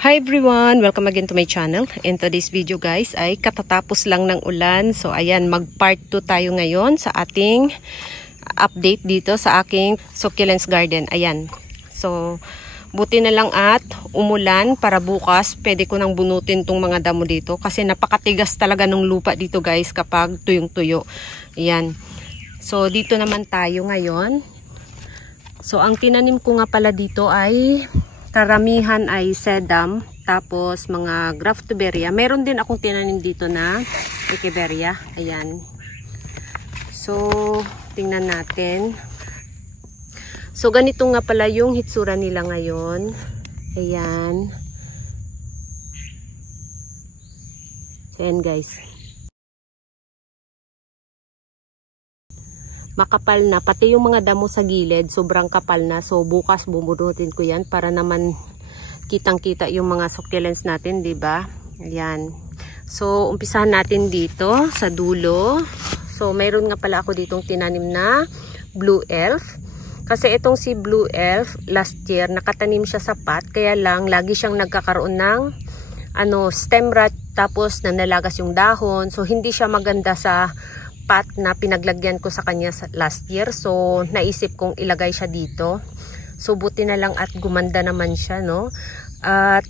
Hi everyone! Welcome again to my channel. In today's video guys ay katatapos lang ng ulan. So ayan, mag part 2 tayo ngayon sa ating update dito sa aking succulents garden. Ayan. So buti na lang at umulan para bukas pwede ko nang bunutin tong mga damo dito. Kasi napakatigas talaga ng lupa dito guys kapag tuyong-tuyo. Ayan. So dito naman tayo ngayon. So ang tinanim ko nga pala dito ay karamihan ay sedum, tapos mga graftoberia. Meron din akong tinanim dito na echeveria. Ayan. So, tingnan natin. So, ganito nga pala yung hitsura nila ngayon. Ayan. So, ayan guys. Makapal na, pati yung mga damo sa gilid sobrang kapal na, so bukas bumunutin ko yan para naman kitang kita yung mga succulents natin, diba? Ayan. So umpisahan natin dito sa dulo. So mayroon nga pala ako ditong tinanim na blue elf, kasi itong si blue elf last year nakatanim siya sa pot, kaya lang lagi siyang nagkakaroon ng stem rot, tapos nanalagas yung dahon, so hindi siya maganda sa pot na pinaglagyan ko sa kanya last year. So naisip kong ilagay siya dito. So buti na lang at gumanda naman siya, no? At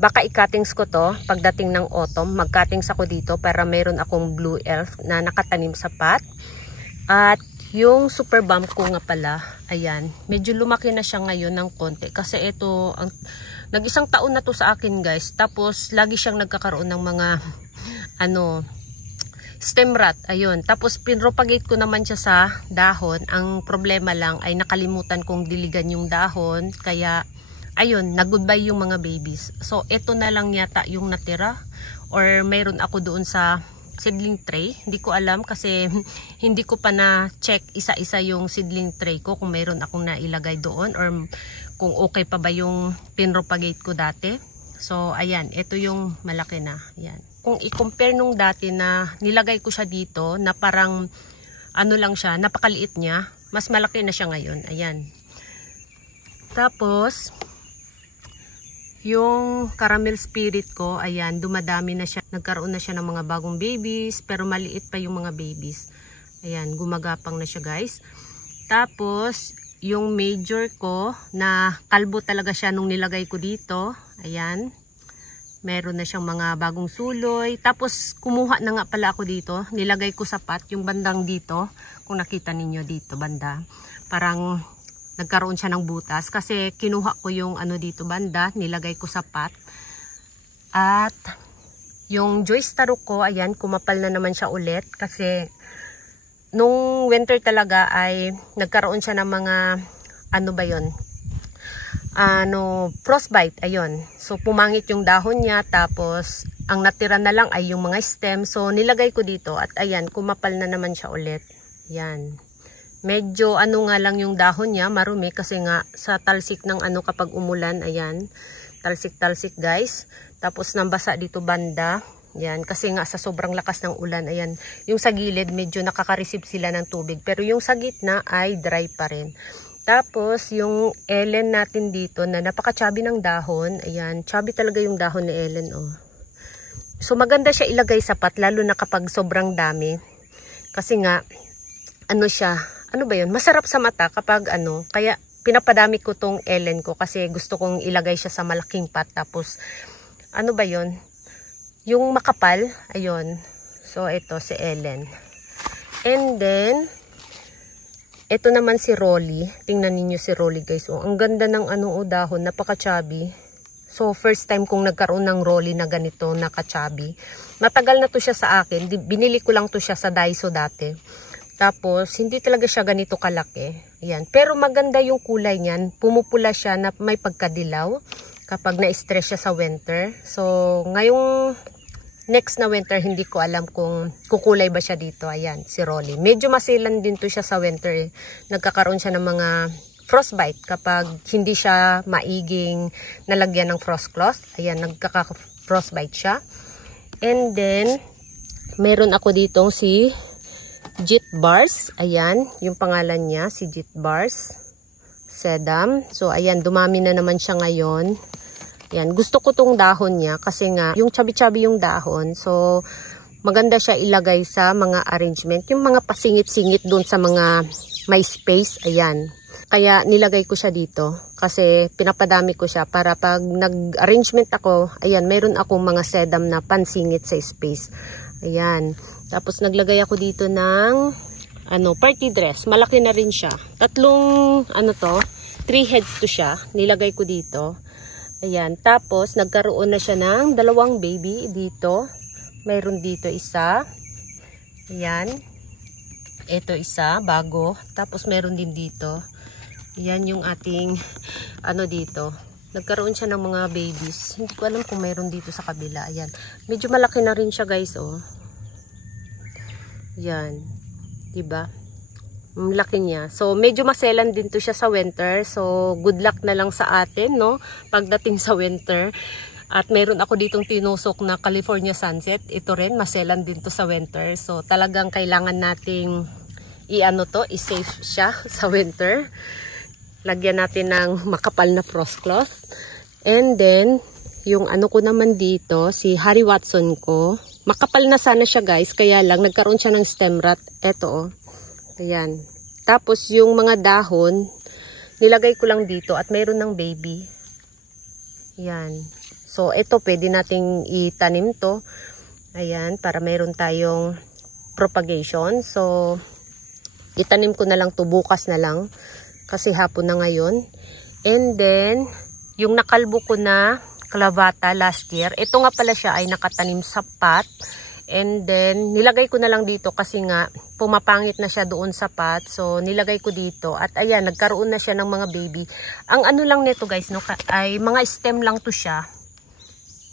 baka i-cuttings ko to pagdating ng autumn. Mag-cuttings ako dito para mayroon akong blue elf na nakatanim sa pot. At yung super bomb ko nga pala, ayan, medyo lumaki na siya ngayon ng konti, kasi ito nag-isang taon na to sa akin guys. Tapos lagi siyang nagkakaroon ng mga stem rot, ayun. Tapos pinropagate ko naman siya sa dahon. Ang problema lang ay nakalimutan kong diligan yung dahon, kaya ayun, nag-goodbye yung mga babies. So ito na lang yata yung natira, or mayroon ako doon sa seedling tray. Hindi ko alam kasi hindi ko pa na check isa-isa yung seedling tray ko kung mayroon akong nailagay doon, or kung okay pa ba yung pinropagate ko dati. So ayan, ito yung malaki na. Ayan. Kung i-compare nung dati na nilagay ko siya dito na parang lang siya, napakaliit niya, mas malaki na siya ngayon. Ayan. Tapos yung caramel spirit ko, ayan, dumadami na siya. Nagkaroon na siya ng mga bagong babies, pero maliit pa yung mga babies. Ayan, gumagapang na siya guys. Tapos yung major ko na kalbo talaga siya nung nilagay ko dito. Ayan. Meron na siyang mga bagong suloy. Tapos kumuha na nga pala ako dito. Nilagay ko sa pot yung bandang dito. Kung nakita ninyo dito banda. Parang nagkaroon siya ng butas. Kasi kinuha ko yung dito banda. Nilagay ko sa pot. At yung Joyce Tarok ko, ayan, kumapal na naman siya ulit. Kasi nung winter talaga ay nagkaroon siya ng mga frostbite, ayun. So pumangit yung dahon niya, tapos ang natira na lang ay yung mga stem. So nilagay ko dito at ayan, kumapal na naman siya ulit. Yan. Medyo nga lang yung dahon niya, marumi kasi nga sa talsik ng kapag umulan, ayan. Talsik-talsik guys. Tapos nambasa dito banda. Yan, kasi nga sa sobrang lakas ng ulan, ayan. Yung sa gilid medyo nakaka-receive sila ng tubig, pero yung sa gitna ay dry pa rin. Tapos, yung Ellen natin dito na napaka-chubby ng dahon. Ayan, chubby talaga yung dahon ni Ellen, oh. So, maganda siya ilagay sa pot, lalo na kapag sobrang dami. Kasi nga, siya, masarap sa mata kapag kaya pinapadami ko tong Ellen ko kasi gusto kong ilagay siya sa malaking pot. Tapos, yung makapal, ayun. So, ito si Ellen. And then, ito naman si Rolly. Tingnan ninyo si Rolly guys. Oh, ang ganda ng dahon, napaka-chubby. So first time kong nagkaroon ng Rolly na ganito, naka-chubby. Matagal na to siya sa akin. Binili ko lang to siya sa Daiso dati. Tapos hindi talaga siya ganito kalaki. Ayan. Pero maganda yung kulay niyan. Pumupula siya na may pagkadilaw kapag na-stress siya sa winter. So ngayong next na winter, hindi ko alam kung kukulay ba siya dito. Ayan, si Rolly. Medyo masilan din to siya sa winter. Nagkakaroon siya ng mga frostbite kapag hindi siya maiging nalagyan ng frost cloth. Ayan, nagkaka-frostbite siya. And then, meron ako ditong si Jit Bars. Ayan, yung pangalan niya, si Jit Bars. Sedum. So, ayan, dumami na naman siya ngayon. Yan, gusto ko tong dahon niya kasi nga yung chubby-chubby yung dahon. So maganda siya ilagay sa mga arrangement, yung mga pasingit-singit doon sa mga may space. Ayan. Kaya nilagay ko siya dito kasi pinapadami ko siya para pag nag-arrangement ako, ayan, meron akong mga sedum na pansingit sa space. Ayan. Tapos naglagay ako dito ng party dress. Malaki na rin siya. 3 heads to siya. Nilagay ko dito. Ayan. Tapos nagkaroon na siya ng 2 baby dito. Mayroon dito isa. Ayan. Ito isa, bago. Tapos meron din dito. Yan yung ating dito. Nagkaroon siya ng mga babies. Hindi ko alam kung mayroon dito sa kabila. Ayan. Medyo malaki na rin siya, guys, oh. Yan. Diba? Laki niya. So medyo maselan din to siya sa winter. So good luck na lang sa atin, no? Pagdating sa winter. At meron ako ditong tinusok na California Sunset. Ito rin, maselan din to sa winter. So talagang kailangan nating i-safe siya sa winter. Lagyan natin ng makapal na frost cloth. And then, yung ko naman dito, si Harry Watson ko. Makapal na sana siya, guys. Kaya lang, nagkaroon siya ng stem rot. Eto, oh. Ayan. Tapos, yung mga dahon, nilagay ko lang dito at mayroon ng baby. Ayan. So, ito, pwede nating itanim to. Ayan, para mayroon tayong propagation. So, itanim ko na lang to bukas na lang. Kasi hapon na ngayon. And then, yung nakalbo ko na clavata last year, ito nga pala siya ay nakatanim sa pot. And then, nilagay ko na lang dito kasi nga, pumapangit na siya doon sa pot. So, nilagay ko dito. At ayan, nagkaroon na siya ng mga baby. Ang lang nito, guys, no, ay mga stem lang to siya.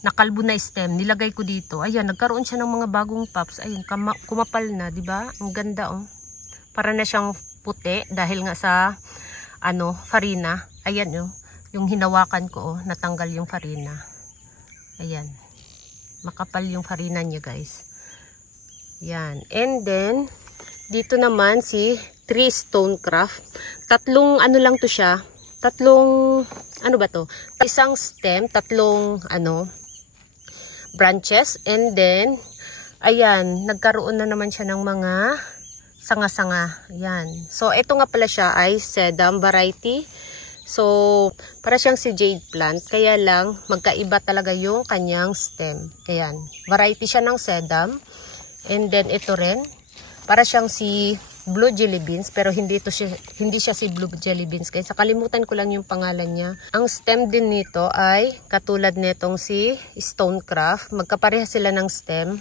Nakalbo na stem. Nilagay ko dito. Ayan, nagkaroon siya ng mga bagong pops. Ayun, kumapal na, diba? Ang ganda, oh. Para na siyang puti dahil nga sa farina. Ayan, yung hinawakan ko, natanggal yung farina. Ayan. Makapal yung farina niya, guys. Yan. And then, dito naman si Tree Stonecraft. 3 lang to siya. 3, ba to? Isang stem, 3 branches. And then, ayan, nagkaroon na naman siya ng mga sanga-sanga. Ayan. So, ito nga pala siya ay sedum variety. So, para siyang si jade plant. Kaya lang, magkaiba talaga yung kanyang stem. Ayan. Variety siya ng sedum. And then, ito rin. Para siyang si blue jelly beans. Pero hindi siya si blue jelly beans. Kaya kalimutan ko lang yung pangalan niya. Ang stem din nito ay katulad nitong si Stonecraft. Magkapareha sila ng stem.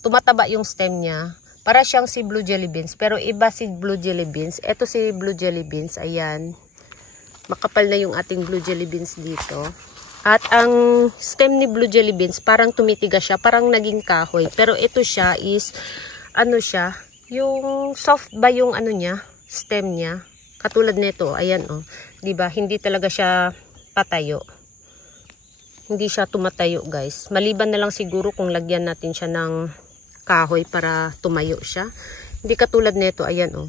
Tumataba yung stem niya. Para siyang si blue jelly beans. Pero iba si blue jelly beans. Ito si blue jelly beans. Ayan. Makapal na yung ating blue jelly beans dito. At ang stem ni blue jelly beans, parang tumitigas siya. Parang naging kahoy. Pero ito siya is, siya, yung soft ba yung niya, stem niya. Katulad nito. Ayan, oh. Diba? Hindi talaga siya patayo. Hindi siya tumatayo, guys. Maliban na lang siguro kung lagyan natin siya ng kahoy para tumayo siya. Hindi katulad nito, ayan, oh.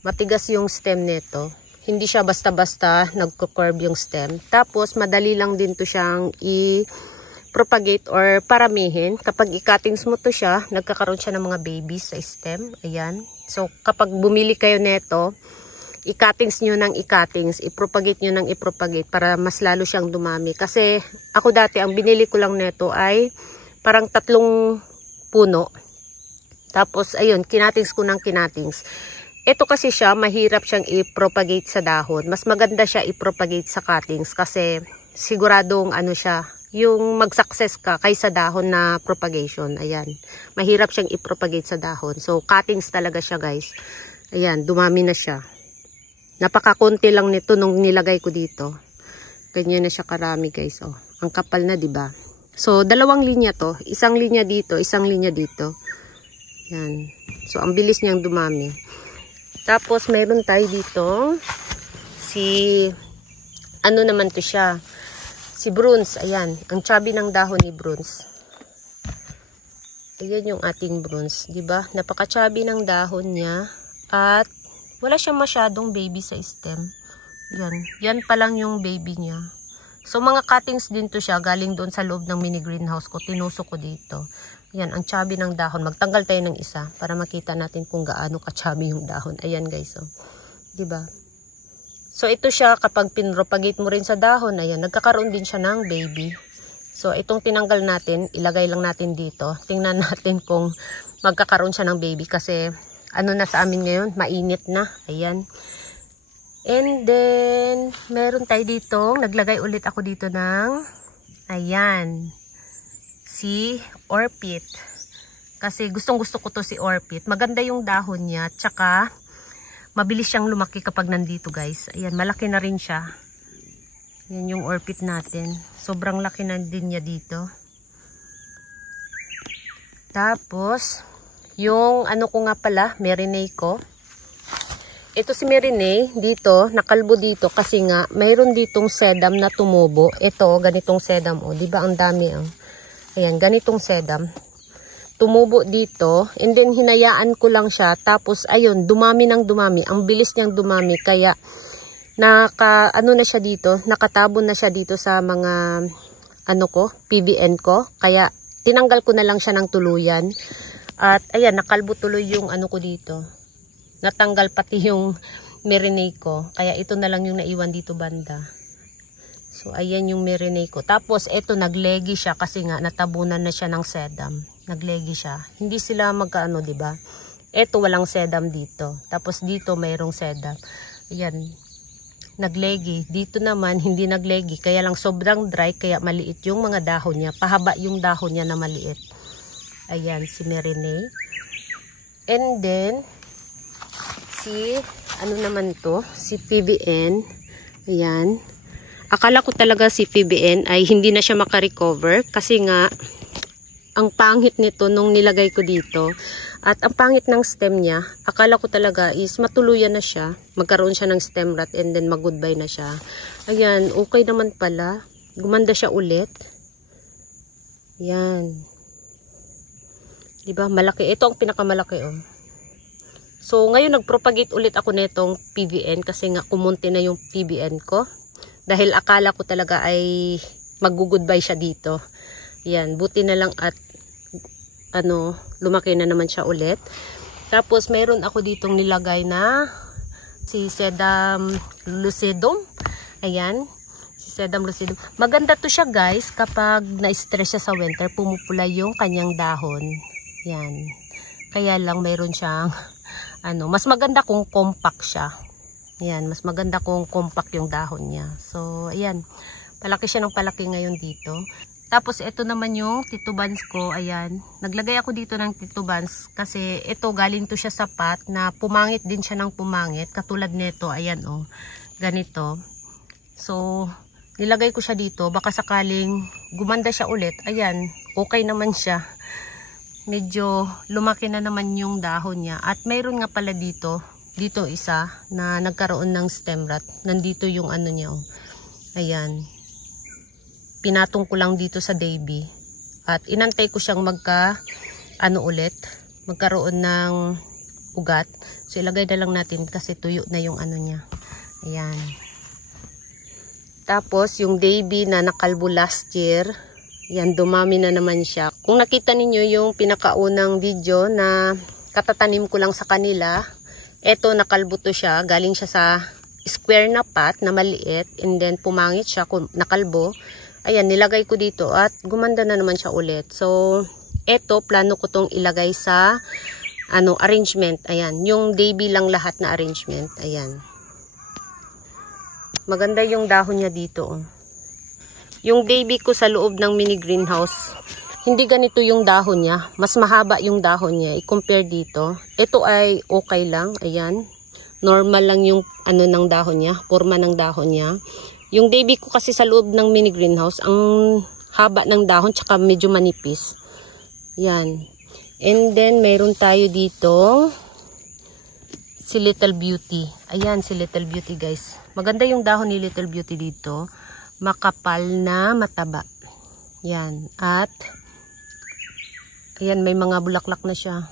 Matigas yung stem nito. Hindi siya basta-basta nagko-curve yung stem. Tapos madali lang din to siyang i-propagate or paramihin. Kapag i-cuttings mo to siya, nagkakaroon siya ng mga babies sa stem. Ayan. So kapag bumili kayo nito, i-cuttings nyo ng i-cuttings, i-propagate nyo ng i-propagate para mas lalo siyang dumami. Kasi ako dati, ang binili ko lang nito ay parang 3 puno. Tapos, ayun, kinatings ko ng kinatings. Ito kasi siya, mahirap siyang i-propagate sa dahon. Mas maganda siya i-propagate sa cuttings kasi siguradong siya, yung mag-success ka kaysa dahon na propagation. Ayan. Mahirap siyang i-propagate sa dahon. So, cuttings talaga siya, guys. Ayan, dumami na siya. Napakakunti lang nito nung nilagay ko dito. Ganyan na siya karami, guys. Oh, ang kapal na, 'di ba? So, 2 linya to. Isang linya dito, isang linya dito. Yan. So, ang bilis niyang dumami. Tapos, mayroon tayo dito. Naman to siya. Si Bruns. Ayan. Ang chubby ng dahon ni Bruns. Ayan yung ating Bruns. Diba? Napaka-chubby ng dahon niya. At, wala siyang masyadong baby sa stem. Yan pa lang yung baby niya. So mga cuttings din to siya, galing doon sa loob ng mini greenhouse ko. Tinusok ko dito. Yan, ang chubby ng dahon. Magtanggal tayo ng isa para makita natin kung gaano ka-chubby yung dahon. Ayan guys, oh. 'Di ba? So ito siya, kapag pinropagate mo rin sa dahon, ayan, nagkakaroon din siya ng baby. So itong tinanggal natin, ilagay lang natin dito. Tingnan natin kung magkakaroon siya ng baby kasi ano na sa amin ngayon, mainit na. Ayan. And then, meron tayo dito, naglagay ulit ako dito ng, ayan, si orchid. Kasi gustong gusto ko to si orchid. Maganda yung dahon niya, tsaka mabilis siyang lumaki kapag nandito guys. Ayan, malaki na rin siya. Yan yung orchid natin. Sobrang laki na din niya dito. Tapos, yung ano ko nga pala, Marinade ko. Ito si Marinade, dito, nakalbo dito kasi nga, mayroon ditong sedum na tumubo. Ito, ganitong sedum, oh. Diba ang dami, oh. Ayan, ganitong sedum. Tumubo dito, and then hinayaan ko lang siya. Tapos, ayun, dumami ng dumami. Ang bilis niyang dumami, kaya, ano na siya dito, nakatabon na siya dito sa mga, ano ko, PBN ko. Kaya, tinanggal ko na lang siya ng tuluyan. At, ayan, nakalbo tuloy yung ano ko dito. Natanggal pati yung Marinade ko. Kaya ito na lang yung naiwan dito banda. So, ayan yung Marinade ko. Tapos, ito naglegi siya kasi nga natabunan na siya ng sedum. Naglegi siya. Hindi sila magkaano, diba? Ito walang sedum dito. Tapos, dito mayroong sedum. Ayan. Naglegi. Dito naman, hindi naglegi. Kaya lang sobrang dry, kaya maliit yung mga dahon niya. Pahaba yung dahon niya na maliit. Ayan, si Marinade. And then, ano naman to, si PBN. Ayan. Akala ko talaga si PBN ay hindi na siya makarecover kasi nga ang pangit nito nung nilagay ko dito. At ang pangit ng stem niya, akala ko talaga is matuluyan na siya. Magkaroon siya ng stem rot and then mag-goodbye na siya. Ayan, okay naman pala. Gumanda siya ulit. Ayan. Diba? Malaki. Ito ang pinakamalaki, oh. So, ngayon nagpropagate ulit ako netong PBN kasi nga kumunti na yung PBN ko. Dahil akala ko talaga ay mag-goodbye siya dito. Yan, buti na lang at ano, lumaki na naman siya ulit. Tapos, mayroon ako ditong nilagay na si Sedum lucidum. Ayan, si Sedum lucidum. Maganda to siya guys kapag na-stress siya sa winter, pumupula yung kanyang dahon. Yan. Kaya lang mayroon siyang mas maganda kung compact siya. Ayan, mas maganda kung compact yung dahon niya. So, ayan. Palaki siya ng palaki ngayon dito. Tapos, ito naman yung titubans ko. Ayan. Naglagay ako dito ng titubans kasi ito, galing to siya sa pot na pumangit din siya ng pumangit. Katulad nito, ayan oh. Ganito. So, nilagay ko siya dito. Baka sakaling gumanda siya ulit. Ayan, okay naman siya. Medyo lumaki na naman yung dahon niya. At mayroon nga pala dito isa na nagkaroon ng stem rot. Nandito yung ano niya. Oh. Ayan. Pinatong ko lang dito sa Davy. At inantay ko siyang magkaroon ng ugat. So ilagay na lang natin kasi tuyo na yung ano niya. Ayan. Tapos yung Davy na nakalbo last year, yan, dumami na naman siya. Kung nakita ninyo yung pinakaunang video na katatanim ko lang sa kanila, eto nakalbo to siya. Galing siya sa square na pot na maliit and then pumangit siya, nakalbo. Ayan, nilagay ko dito at gumanda na naman siya ulit. So, eto plano ko tong ilagay sa arrangement. Ayan, yung Davy lang lahat na arrangement. Ayan. Maganda yung dahon niya dito, oh. Yung Davy ko sa loob ng mini greenhouse, hindi ganito yung dahon niya. Mas mahaba yung dahon niya. I-compare dito. Ito ay okay lang. Ayan. Normal lang yung ng dahon niya. Forma ng dahon niya. Yung Davy ko kasi sa loob ng mini greenhouse, ang haba ng dahon tsaka medyo manipis. Yan. And then, mayroon tayo dito si Little Beauty. Ayan, si Little Beauty guys. Maganda yung dahon ni Little Beauty dito. Makapal na mataba. Yan. At ayan, may mga bulaklak na siya.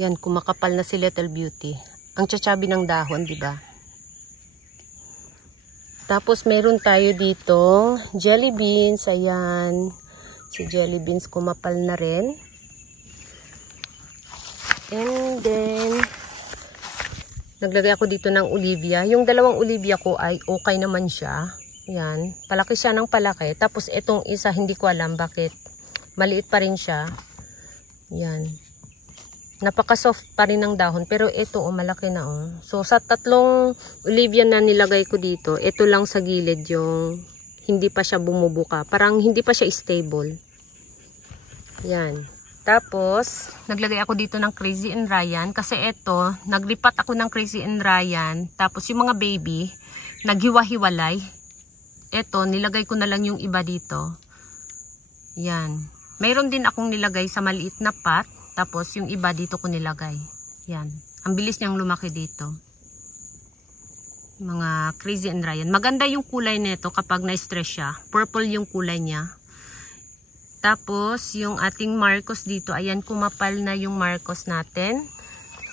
Yan, kumakapal na si Little Beauty. Ang tsatsabi ng dahon, di ba? Tapos meron tayo dito jelly beans. Ayan. Si jelly beans kumapal na rin. And then naglagay ako dito ng olivia. Yung dalawang olivia ko ay okay naman siya. Ayan. Palaki siya ng palaki. Tapos itong isa hindi ko alam bakit. Maliit pa rin siya. Ayan. Napaka-soft pa rin ng dahon. Pero ito, malaki na, oh. So, sa tatlong olivia na nilagay ko dito, ito lang sa gilid yung hindi pa siya bumubuka. Parang hindi pa siya stable. Yan. Tapos, naglagay ako dito ng Crazy and Ryan. Kasi ito, naglipat ako ng Crazy and Ryan. Tapos, yung mga baby, naghiwa-hiwalay. Ito, nilagay ko na lang yung iba dito. Yan. Mayroon din akong nilagay sa maliit na pot. Tapos, yung iba dito ko nilagay. Yan. Ang bilis niyang lumaki dito. Mga Crazy and Ryan. Maganda yung kulay nito kapag na-stress siya. Purple yung kulay niya. Tapos, yung ating Marcos dito. Ayan, kumapal na yung Marcos natin.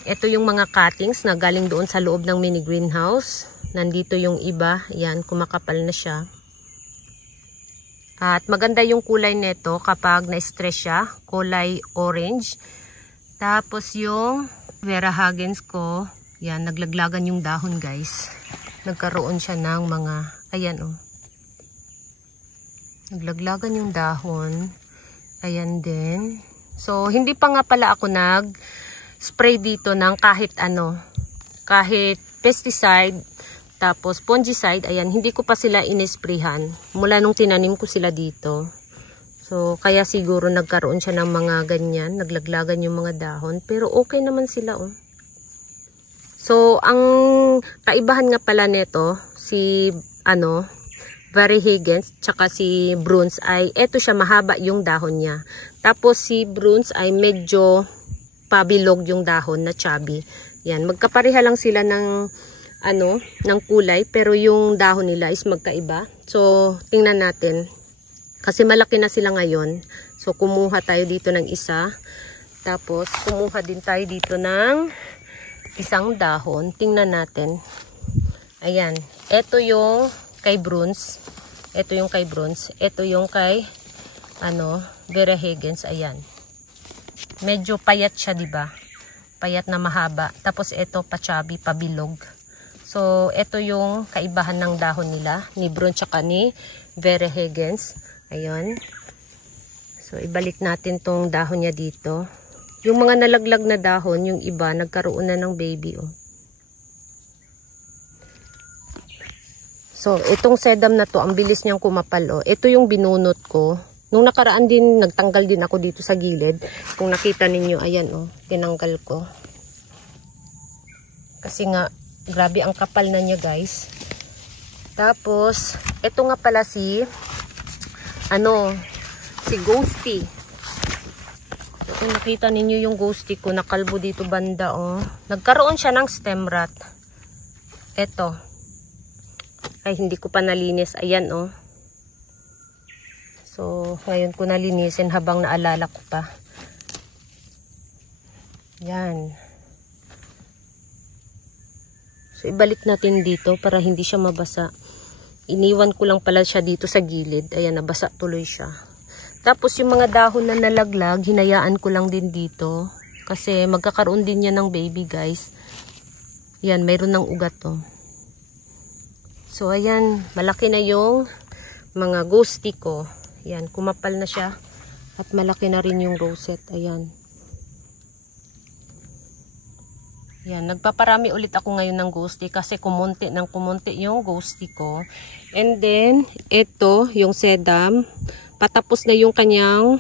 Ito yung mga cuttings na galing doon sa loob ng mini greenhouse. Nandito yung iba. Ayan, kumakapal na siya. At maganda yung kulay nito kapag na-stress siya. Kulay orange. Tapos yung Vera Hagens ko, yan, naglaglagan yung dahon guys. Nagkaroon siya ng mga, ayan oh. Naglaglagan yung dahon. Ayan din. So, hindi pa nga pala ako nag-spray dito ng kahit ano. Kahit pesticide, tapos fungicide, ayan, hindi ko pa sila inisprayhan. Mula nung tinanim ko sila dito. So, kaya siguro nagkaroon siya ng mga ganyan. Naglaglagan yung mga dahon. Pero okay naman sila, oh. So, ang kaibahan nga pala nito, si, Vera Hagens, tsaka si Bruns ay, eto siya, mahaba yung dahon niya. Tapos, si Bruns ay medyo pabilog yung dahon na chubby. Yan, magkapareha lang sila ng, ng kulay. Pero yung dahon nila is magkaiba. So, tingnan natin. Kasi malaki na sila ngayon. So, kumuha tayo dito ng isa. Tapos, kumuha din tayo dito ng isang dahon. Tingnan natin. Ayan. Ito yung kay Bruns. Ito yung kay Bruns. Ito yung kay, Vera Hagens. Ayan. Medyo payat siya, diba? Payat na mahaba. Tapos, ito pa-chubby, pabilog. So, ito yung kaibahan ng dahon nila. Ni Bruns tsaka ni Vera Hagens. Ayun. So, ibalik natin tong dahon niya dito. Yung mga nalaglag na dahon, yung iba, nagkaroon na ng baby, oh. So, itong sedum na to, ang bilis niyang kumapal, oh. Ito yung binunot ko. Nung nakaraan din, nagtanggal din ako dito sa gilid. Kung nakita ninyo, ayan, oh. Tinanggal ko. Kasi nga, grabe ang kapal na niya, guys. Tapos, ito nga pala si Ghosty. So, kung nakita ninyo yung Ghosty ko, nakalbo dito banda, oh. Nagkaroon siya ng stem rot. Eto. Ay, hindi ko pa nalinis. Ayan, oh. So, ngayon ko nalinisin habang naalala ko pa. Yan. So, ibalik natin dito para hindi siya mabasa. Iniwan ko lang pala siya dito sa gilid. Ayan, nabasa tuloy siya. Tapos yung mga dahon na nalaglag, hinayaan ko lang din dito. Kasi magkakaroon din yan ng baby, guys. Yan, mayroon ng ugat to. So, ayan, malaki na yung mga Ghosty ko. Ayan, kumapal na siya. At malaki na rin yung rosette. Ayan. Yan, nagpaparami ulit ako ngayon ng Ghosty kasi kumunti yung Ghosty ko. And then, ito, yung sedum, patapos na yung kanyang,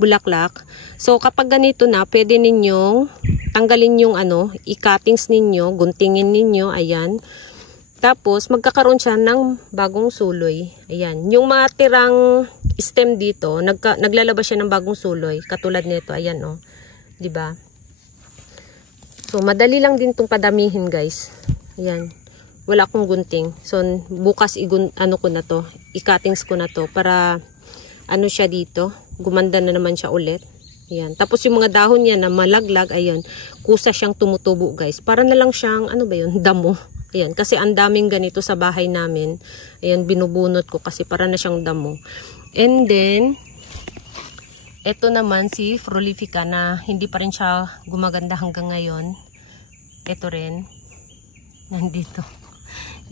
bulaklak. So, kapag ganito na, pwede ninyong tanggalin yung, i-cuttings ninyo, guntingin ninyo, ayan. Tapos, magkakaroon siya ng bagong suloy. Ayan, yung mga tirang stem dito, naglalabas siya ng bagong suloy. Katulad nito, ayan, oh. Diba? So, madali lang din itong padamihin, guys. Ayan. Wala akong gunting. So, bukas ko na to. I-cuttings ko na to para siya dito. Gumanda na naman siya ulit. Ayan. Tapos yung mga dahon niya na malaglag, ayan. Kusa siyang tumutubo, guys. Para na lang siyang, damo. Ayan, kasi ang daming ganito sa bahay namin. Ayan, binubunot ko kasi para na siyang damo. And then, ito naman si Frolifica na hindi pa rin siya gumaganda hanggang ngayon. Ito rin. Nandito.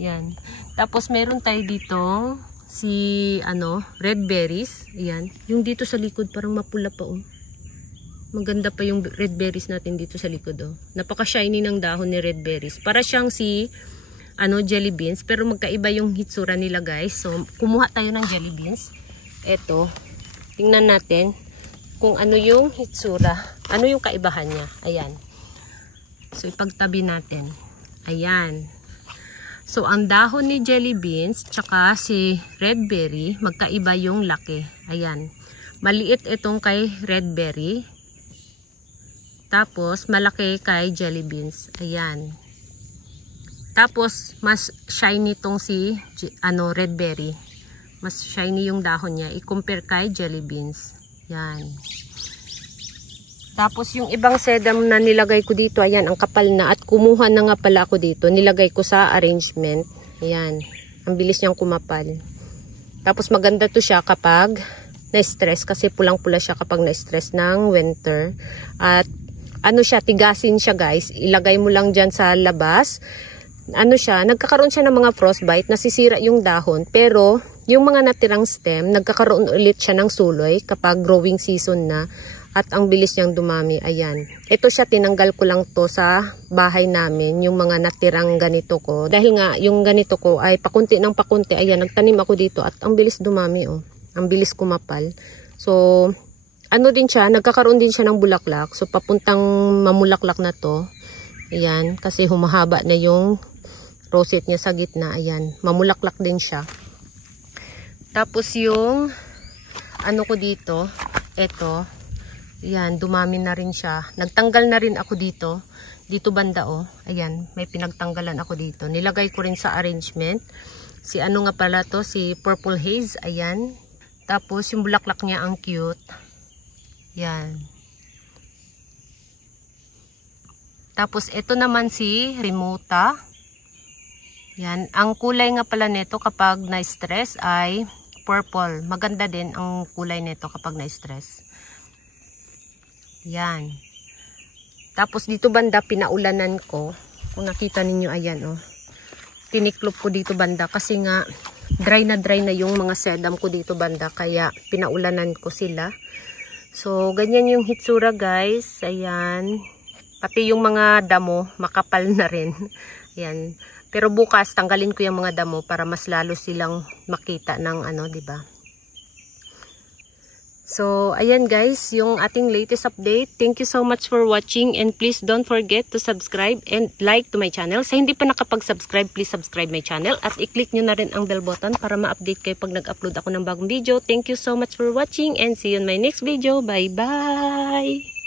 Ayan. Tapos meron tayo dito si red berries. Ayan. Yung dito sa likod parang mapula pa oh. Maganda pa yung red berries natin dito sa likod oh. Napaka-shiny ng dahon ni red berries. Para siyang si jelly beans, pero magkaiba yung hitsura nila, guys. So, kumuha tayo ng jelly beans. Ito. Tingnan natin kung ano yung hitsura. Ano yung kaibahan niya. Ayan. So, ipagtabi natin. Ayan. So, ang dahon ni jelly beans tsaka si red berry, magkaiba yung laki. Ayan. Maliit itong kay red berry. Tapos, malaki kay jelly beans. Ayan. Tapos, mas shiny tong si red berry. Mas shiny yung dahon niya. I-compare kay jelly beans. Yan. Tapos, yung ibang sedum na nilagay ko dito, ayan, ang kapal na. At kumuha na nga pala ako dito. Nilagay ko sa arrangement. Ayan. Ang bilis niyang kumapal. Tapos, maganda to siya kapag na-stress. Kasi pulang-pula siya kapag na-stress ng winter. At siya, tigasin siya, guys. Ilagay mo lang dyan sa labas. Nagkakaroon siya ng mga frostbite, nasisira yung dahon. Pero, yung mga natirang stem, nagkakaroon ulit siya ng suloy kapag growing season na. At ang bilis niyang dumami. Ayan. Ito siya, tinanggal ko lang to sa bahay namin. Yung mga natirang ganito ko. Dahil nga, yung ganito ko ay pakunti ng pakunti. Ayan, nagtanim ako dito. At ang bilis dumami, oh. Ang bilis kumapal. So, din siya, nagkakaroon din siya ng bulaklak. So, papuntang mamulaklak na to. Ayan, kasi humahaba na yung rosette niya sa gitna. Ayan, mamulaklak din siya. Tapos yung, ko dito, eto. Ayan, dumami na rin siya. Nagtanggal na rin ako dito. Dito banda, oh. Ayan, may pinagtanggalan ako dito. Nilagay ko rin sa arrangement. Si nga pala to, si Purple Haze. Ayan. Tapos, yung bulaklak niya, ang cute. Yan. Tapos, ito naman si Remota. Yan. Ang kulay nga pala nito kapag na-stress ay purple. Maganda din ang kulay nito kapag na-stress. Yan. Tapos, dito banda, pinaulanan ko. Kung nakita ninyo, ayan, oh. Tiniklop ko dito banda kasi nga dry na yung mga sedum ko dito banda. Kaya, pinaulanan ko sila. So, ganyan yung hitsura, guys. Ayan. Pati yung mga damo, makapal na rin. Ayan. Pero bukas, tanggalin ko yung mga damo para mas lalo silang makita ng diba? So, ayan guys, yung ating latest update. Thank you so much for watching and please don't forget to subscribe and like to my channel. Sa hindi pa nakapag-subscribe, please subscribe my channel at i-click nyo na rin ang bell button para ma-update kayo pag nag-upload ako ng bagong video. Thank you so much for watching and see you in my next video. Bye-bye!